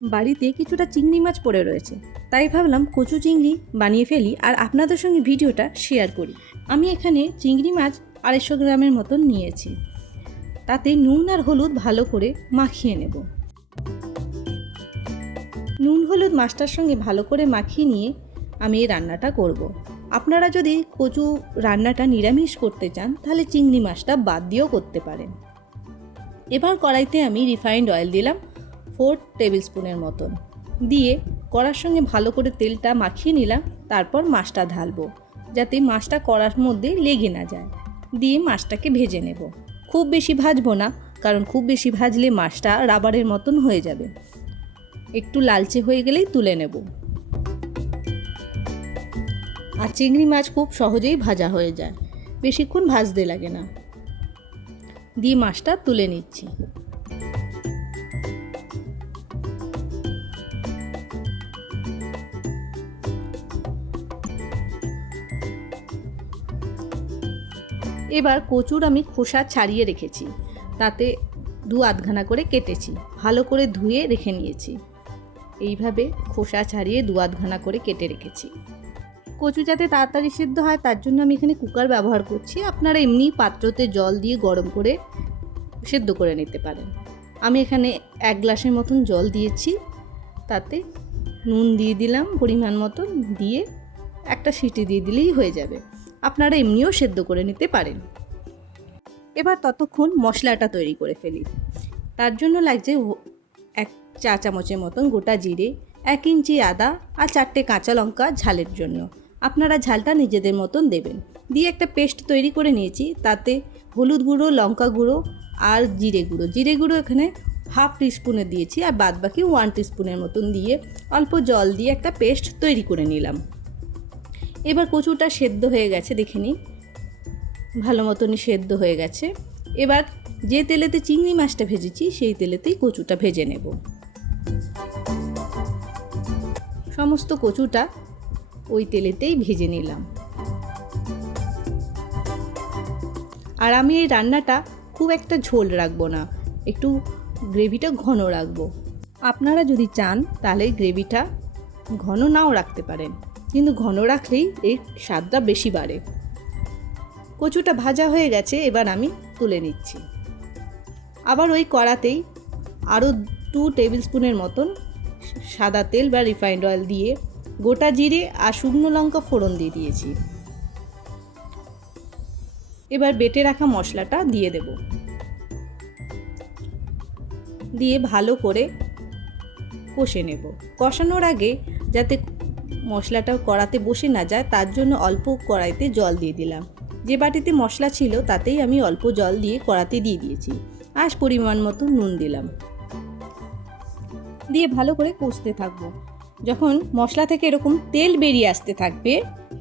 বাড়িতে কিছুটা চিংড়ি মাছ পড়ে রয়েছে, তাই ভাবলাম কচু চিংড়ি বানিয়ে ফেলি আর আপনাদের সঙ্গে ভিডিওটা শেয়ার করি। আমি এখানে চিংড়ি মাছ 250 গ্রামের মতন নিয়েছি। তাতে নুন আর হলুদ ভালো করে মাখিয়ে নেব। নুন হলুদ মাছটার সঙ্গে ভালো করে মাখিয়ে নিয়ে আমি এই রান্নাটা করব। আপনারা যদি কচু রান্নাটা নিরামিষ করতে চান তাহলে চিংড়ি মাছটা বাদ দিয়েও করতে পারেন। এবার কড়াইতে আমি রিফাইন্ড অয়েল দিলাম 4 টেবিল স্পুনের মতন, দিয়ে কড়ার সঙ্গে ভালো করে তেলটা মাখিয়ে নিলাম। তারপর মাছটা ঢালবো যাতে মাছটা কড়ার মধ্যে লেগে না যায়। দিয়ে মাছটাকে ভেজে নেব। খুব বেশি ভাজবো না, কারণ খুব বেশি ভাজলে মাছটা রাবারের মতন হয়ে যাবে। একটু লালচে হয়ে গেলেই তুলে নেব। আর চিংড়ি মাছ খুব সহজেই ভাজা হয়ে যায়, বেশিক্ষণ ভাজতে লাগে না। দিয়ে মাছটা তুলে নিচ্ছি। এবার কচুর আমি খোসা ছাড়িয়ে রেখেছি, তাতে 2 আধখানা করে কেটেছি, ভালো করে ধুয়ে রেখে নিয়েছি। এইভাবে খোসা ছাড়িয়ে 2 আধখানা করে কেটে রেখেছি। কচু যাতে তাড়াতাড়ি সিদ্ধ হয় তার জন্য আমি এখানে কুকার ব্যবহার করছি। আপনারা এমনি পাত্রতে জল দিয়ে গরম করে সিদ্ধ করে নিতে পারেন। আমি এখানে 1 গ্লাসের মতন জল দিয়েছি, তাতে নুন দিয়ে দিলাম পরিমাণ মতন, দিয়ে একটা সিটি দিয়ে দিলেই হয়ে যাবে। আপনারা এমনিও সেদ্ধ করে নিতে পারেন। এবার ততক্ষণ মশলাটা তৈরি করে ফেলি। তার জন্য লাগছে 1 চা চামচের মতন গোটা জিরে, 1 ইঞ্চি আদা আর 4টে কাঁচা লঙ্কা ঝালের জন্য। আপনারা ঝালটা নিজেদের মতন দেবেন। দিয়ে একটা পেস্ট তৈরি করে নিয়েছি, তাতে হলুদ গুঁড়ো, লঙ্কা গুঁড়ো আর জিরে গুঁড়ো। জিরে গুঁড়ো এখানে 1/2 টিস্পুনে দিয়েছি, আর বাদ বাকি 1 টিস্পুনের মতন দিয়ে অল্প জল দিয়ে একটা পেস্ট তৈরি করে নিলাম। এবার কচুটা সেদ্ধ হয়ে গেছে, দেখে নিন ভালো মতনই সেদ্ধ হয়ে গেছে। এবার যে তেলেতে চিংড়ি মাছটা ভেজেছি সেই তেলেতেই কচুটা ভেজে নেব। সমস্ত কচুটা ওই তেলেতেই ভেজে নিলাম। আর আমি এই রান্নাটা খুব একটা ঝোল রাখবো না, একটু গ্রেভিটা ঘন রাখবো। আপনারা যদি চান তাহলে গ্রেভিটা ঘন নাও রাখতে পারেন, কিন্তু ঘন রাখলেই এর স্বাদটা বেশি বাড়ে। কচুটা ভাজা হয়ে গেছে, এবার আমি তুলে নিচ্ছি। আবার ওই কড়াতেই আরও 2 টেবিল স্পুনের মতন সাদা তেল বা রিফাইন্ড অয়েল দিয়ে গোটা জিরে আর শুকনো লঙ্কা ফোড়ন দিয়ে দিয়েছি। এবার বেটে রাখা মশলাটা দিয়ে দেব। দিয়ে ভালো করে কষে নেব। কষানোর আগে যাতে মশলাটা কড়াতে বসে না যায় তার জন্য অল্প কড়াইতে জল দিয়ে দিলাম। যে বাটিতে মশলা ছিল তাতেই আমি অল্প জল দিয়ে কড়াতে দিয়ে দিয়েছি। আর পরিমাণ মতো নুন দিলাম। দিয়ে ভালো করে কষতে থাকবো। যখন মশলা থেকে এরকম তেল বেরিয়ে আসতে থাকবে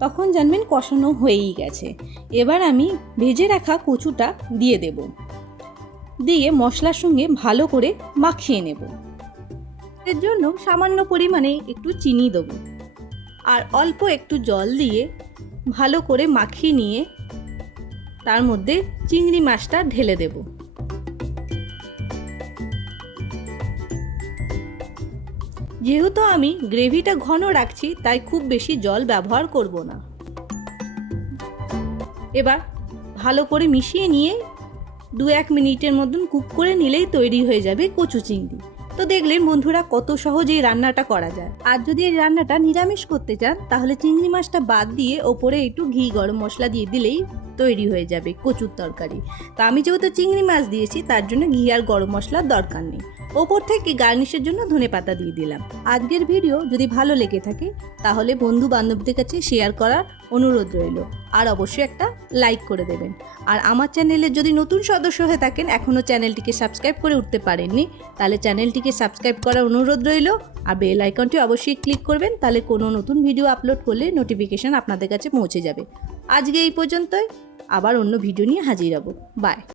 তখন জানবেন কষানো হয়েই গেছে। এবার আমি ভেজে রাখা কচুটা দিয়ে দেব। দিয়ে মশলার সঙ্গে ভালো করে মাখিয়ে নেব। এর জন্য সামান্য পরিমাণে একটু চিনি দেবো আর অল্প একটু জল দিয়ে ভালো করে মাখিয়ে নিয়ে তার মধ্যে চিংড়ি মাছটা ঢেলে দেব। যেহেতু আমি গ্রেভিটা ঘন রাখছি তাই খুব বেশি জল ব্যবহার করব না। এবার ভালো করে মিশিয়ে নিয়ে 2-1 মিনিটের মতন কুক করে নিলেই তৈরি হয়ে যাবে কচু চিংড়ি। তো দেখলেন বন্ধুরা কত সহজেই রান্নাটা করা যায়। আর যদি এই রান্নাটা নিরামিষ করতে চান তাহলে চিংড়ি মাছটা বাদ দিয়ে ওপরে একটু ঘি গরম মশলা দিয়ে দিলেই তৈরি হয়ে যাবে কচুর তরকারি। তা আমি যেহেতু চিংড়ি মাছ দিয়েছি তার জন্য ঘি আর গরম মশলার দরকার নেই। ওপর থেকে গার্নিশের জন্য ধনেপাতা দিয়ে দিলাম। আজকের ভিডিও যদি ভালো লেগে থাকে তাহলে বন্ধু বান্ধবদের কাছে শেয়ার করার অনুরোধ রইল, আর অবশ্যই একটা লাইক করে দেবেন। আর আমার চ্যানেলের যদি নতুন সদস্য হয়ে থাকেন, এখনও চ্যানেলটিকে সাবস্ক্রাইব করে উঠতে পারেননি, তাহলে চ্যানেলটিকে সাবস্ক্রাইব করার অনুরোধ রইল। আর বেল আইকনটি অবশ্যই ক্লিক করবেন, তাহলে কোনো নতুন ভিডিও আপলোড করলে নোটিফিকেশান আপনাদের কাছে পৌঁছে যাবে। আজকে এই পর্যন্তই, আবার অন্য ভিডিও নিয়ে হাজির হব। বাই।